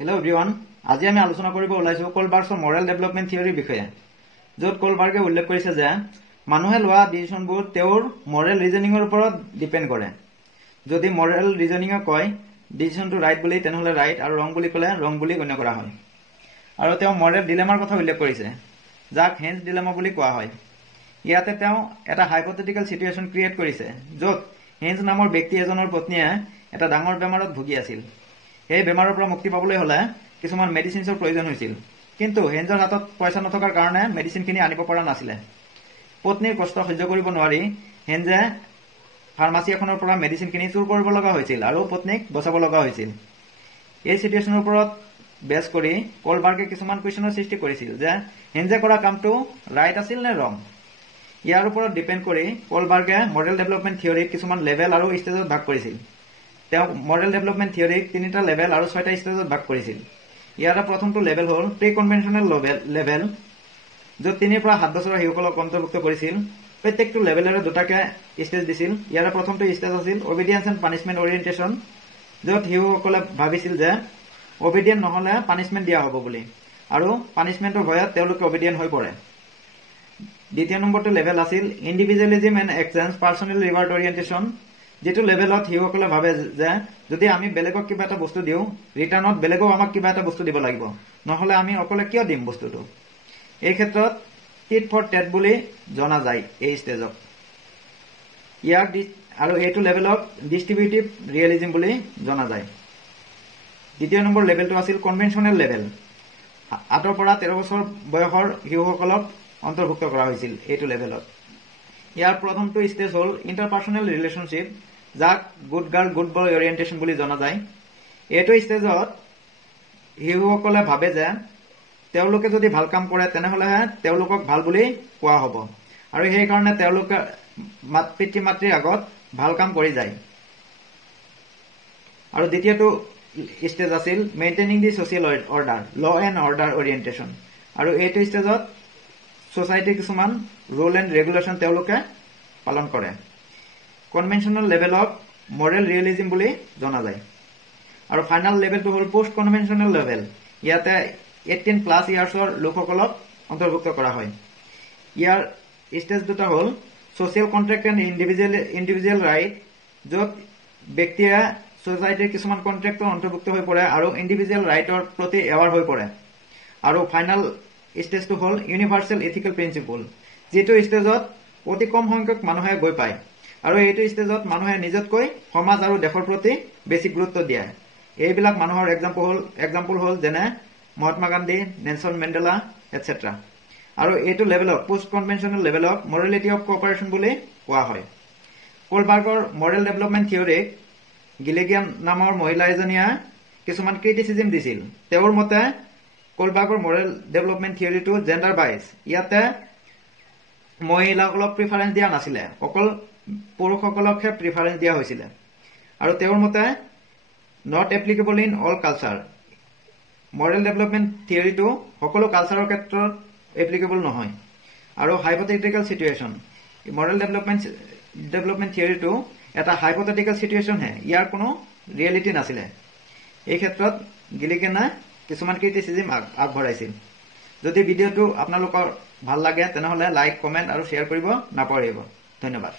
Hello' everyone, আজি আমি আলোচনা কৰিব ওলাইছো কোলবাৰ্গছৰ মৰেল ডেভেলপমেণ্ট থিয়ৰীৰ বিষয়ে, য'ত কোলবাৰ্গে উল্লেখ কৰিছে যে মানুহে লোৱা ডিচিশ্যনবোৰ তেওঁৰ মৰেল ৰিজনিঙৰ ওপৰত ডিপেণ্ড কৰে। যদি মৰেল ৰিজনিঙে কয় ডিচিশ্যনটো ৰাইট বুলি, তেনেহ'লে ৰাইট, আৰু ৰং বুলি ক'লে ৰং বুলি গণ্য কৰা হয়। আৰু তেওঁ মৰেল ডিলেমাৰ কথা উল্লেখ কৰিছে, যাক হেঞ্জ ডিলেমা বুলি কোৱা হয়। ইয়াতে তেওঁ এটা হাইপথেটিকেল চিটুৱেশ্যন ক্ৰিয়েট কৰিছে, য'ত হেঞ্জ নামৰ ব্যক্তি এজনৰ পত্নীয়ে এটা ডাঙৰ বেমাৰত ভুগি আছিল। সেই বেমাৰৰ পৰা মুক্তি পাবলৈ হ'লে কিছুমান মেডিচিনছৰ প্ৰয়োজন হৈছিল, কিন্তু হেঞ্জৰ হাতত পইচা নথকাৰ কাৰণে মেডিচিনখিনি আনিব পৰা নাছিলে। পত্নীৰ কষ্ট সহ্য কৰিব নোৱাৰি হেঞ্জে ফাৰ্মাচী এখনৰ পৰা মেডিচিনখিনি চুৰ কৰিব লগা হৈছিল আৰু পত্নীক বচাব লগা হৈছিল। এই চিটুৱেশ্যনৰ ওপৰত বেছ কৰি কোলবাৰ্গে কিছুমান কুৱেশ্যনৰ সৃষ্টি কৰিছিল যে হেঞ্জে কৰা কামটো ৰাইট আছিল নে ৰং। ইয়াৰ ওপৰত ডিপেণ্ড কৰি কোলবাৰ্গে মৰেল ডেভেলপমেণ্ট থিয়ৰীক কিছুমান লেভেল আৰু ষ্টেজত ভাগ কৰিছিল। তেওঁ মৰেল ডেভেলপমেণ্ট থিয়ৰীক 3টা লেভেল আৰু 6টা ষ্টেজত ভাগ কৰিছিল। ইয়াৰ প্ৰথমটো লেভেল হ'ল প্ৰি কনভেনশ্যনেল লেভেল, য'ত 3 পৰা 7 বছৰৰ শিশুসকলক অন্তৰ্ভুক্ত কৰিছিল। প্ৰত্যেকটো লেভেলৰে 2টাকে ষ্টেজ দিছিল। ইয়াৰ প্ৰথমটো ষ্টেজ আছিল অবিডিয়েন্স এণ্ড পানিছমেণ্ট অৰিয়েণ্টেশ্যন, য'ত শিশুসকলে ভাবিছিল যে অবিডিয়েণ্ট নহ'লে পানিছমেণ্ট দিয়া হ'ব বুলি, আৰু পানিছমেণ্টৰ ভয়ত তেওঁলোকে অবিডিয়েণ্ট হৈ পৰে। দ্বিতীয় নম্বৰটো লেভেল আছিল individualism and exchange personal reward orientation, যিটো লেভেলত শিশুসকলে ভাবে যে যদি আমি বেলেগক কিবা এটা বস্তু দিওঁ, ৰিটাৰ্ণত বেলেগেও আমাক কিবা এটা বস্তু দিব লাগিব, নহ'লে আমি অকলে কিয় দিম বস্তুটো। এই ক্ষেত্ৰত টিট ফৰ টেট বুলি জনা যায় এই ষ্টেজক। ইয়াক আৰু এইটো লেভেলক ডিষ্ট্ৰিবিউটিভ ৰিয়েলিজম বুলি জনা যায়। দ্বিতীয় নম্বৰ লেভেলটো আছিল কনভেনশ্যনেল লেভেল। 8 পৰা 13 বছৰ বয়সৰ শিশুসকলক অন্তৰ্ভুক্ত কৰা হৈছিল এইটো লেভেলত। ইয়াৰ প্ৰথমটো ষ্টেজ হ'ল ইণ্টাৰপাৰ্চনেল ৰিলেশ্যনশ্বিপ, যাক good girl good boy orientation বুলি জনা যায়। এইটো ষ্টেজত শিশুসকলে ভাবে যে তেওঁলোকে যদি ভাল কাম কৰে তেনেহ'লেহে তেওঁলোকক ভাল বুলি কোৱা হ'ব, আৰু সেইকাৰণে তেওঁলোকে পিতৃ মাতৃৰ আগত ভাল কাম কৰি যায়। আৰু দ্বিতীয়টো ষ্টেজ আছিল মেইনটেইনিং দি ছ'চিয়েল অৰ্ডাৰ, ল এণ্ড অৰ্ডাৰ অৰিয়েণ্টেশ্যন, আৰু এইটো ষ্টেজত ছ'চাইটিৰ কিছুমান ৰুল এণ্ড ৰেগুলেশ্যন তেওঁলোকে পালন কৰে। কনভেনশ্যনেল লেভেলক মৰেল ৰিয়েলিজম বুলি জনা যায়। আৰু ফাইনেল লেভেলটো হ'ল পোষ্ট কনভেনশ্যনেল লেভেল। ইয়াতে 18+ ইয়াৰ্ছৰ লোকসকলক অন্তৰ্ভুক্ত কৰা হয়। ইয়াৰ ষ্টেজ দুটা হ'ল social contract and individual right, য'ত ব্যক্তিয়ে ছ'চাইটিৰ কিছুমান কণ্ট্ৰেক্টত অন্তৰ্ভুক্ত হৈ পৰে আৰু ইণ্ডিভিজুৱেল ৰাইটৰ প্ৰতি এৱাৰ হৈ পৰে। আৰু ফাইনেল ষ্টেজটো হ'ল ইউনিভাৰ্চেল ইথিকেল প্ৰিন্সিপল, যিটো ষ্টেজত অতি কম সংখ্যক মানুহে গৈ পায়, আৰু এইটো ষ্টেজত মানুহে নিজতকৈ সমাজ আৰু দেশৰ প্ৰতি বেছি গুৰুত্ব দিয়ে। এইবিলাক মানুহৰ এক্সাম্পল হ'ল যেনে Mahatma Gandhi, Nelson Mandela etcetera. আৰু এইটো লেভেলক পোষ্ট কনভেনশ্যনেল লেভেলক মৰেলিটি অফ কোঅপাৰেশ্যন বুলি কোৱা হয়। কোলবাৰ্গৰ মৰেল ডেভেলপমেণ্ট থিয়ৰীক গিলেগিয়ান নামৰ মহিলা এজনীয়ে কিছুমান ক্ৰিটিচিজম দিছিল। তেওঁৰ মতে কোলবাৰ্গৰ মৰেল ডেভেলপমেণ্ট থিয়ৰীটো জেণ্ডাৰ বাইজ। ইয়াতে মহিলাসকলক প্ৰিফাৰেঞ্চ দিয়া নাছিলে, অকল পুৰুষসকলকহে প্ৰিফাৰেঞ্চ দিয়া হৈছিলে। আৰু তেওঁৰ মতে not applicable in all culture. Moral development থিয়ৰীটো সকলো কালচাৰৰ ক্ষেত্ৰত এপ্লিকেবল নহয়। আৰু হাইপথেটিকেল চিটুৱেশ্যন, মৰেল ডেভেলপমেণ্ট থিয়ৰীটো এটা হাইপথেটিকেল চিটুৱেশ্যনহে, ইয়াৰ কোনো ৰিয়েলিটি নাছিলে। এই ক্ষেত্ৰত গিলিগিয়ানে কিছুমান ক্ৰিটিচিজম আগবঢ়াইছিল। যদি ভিডিঅ'টো আপোনালোকৰ ভাল লাগে তেনেহ'লে লাইক, কমেণ্ট আৰু শ্বেয়াৰ কৰিব নাপাহৰিব। ধন্যবাদ।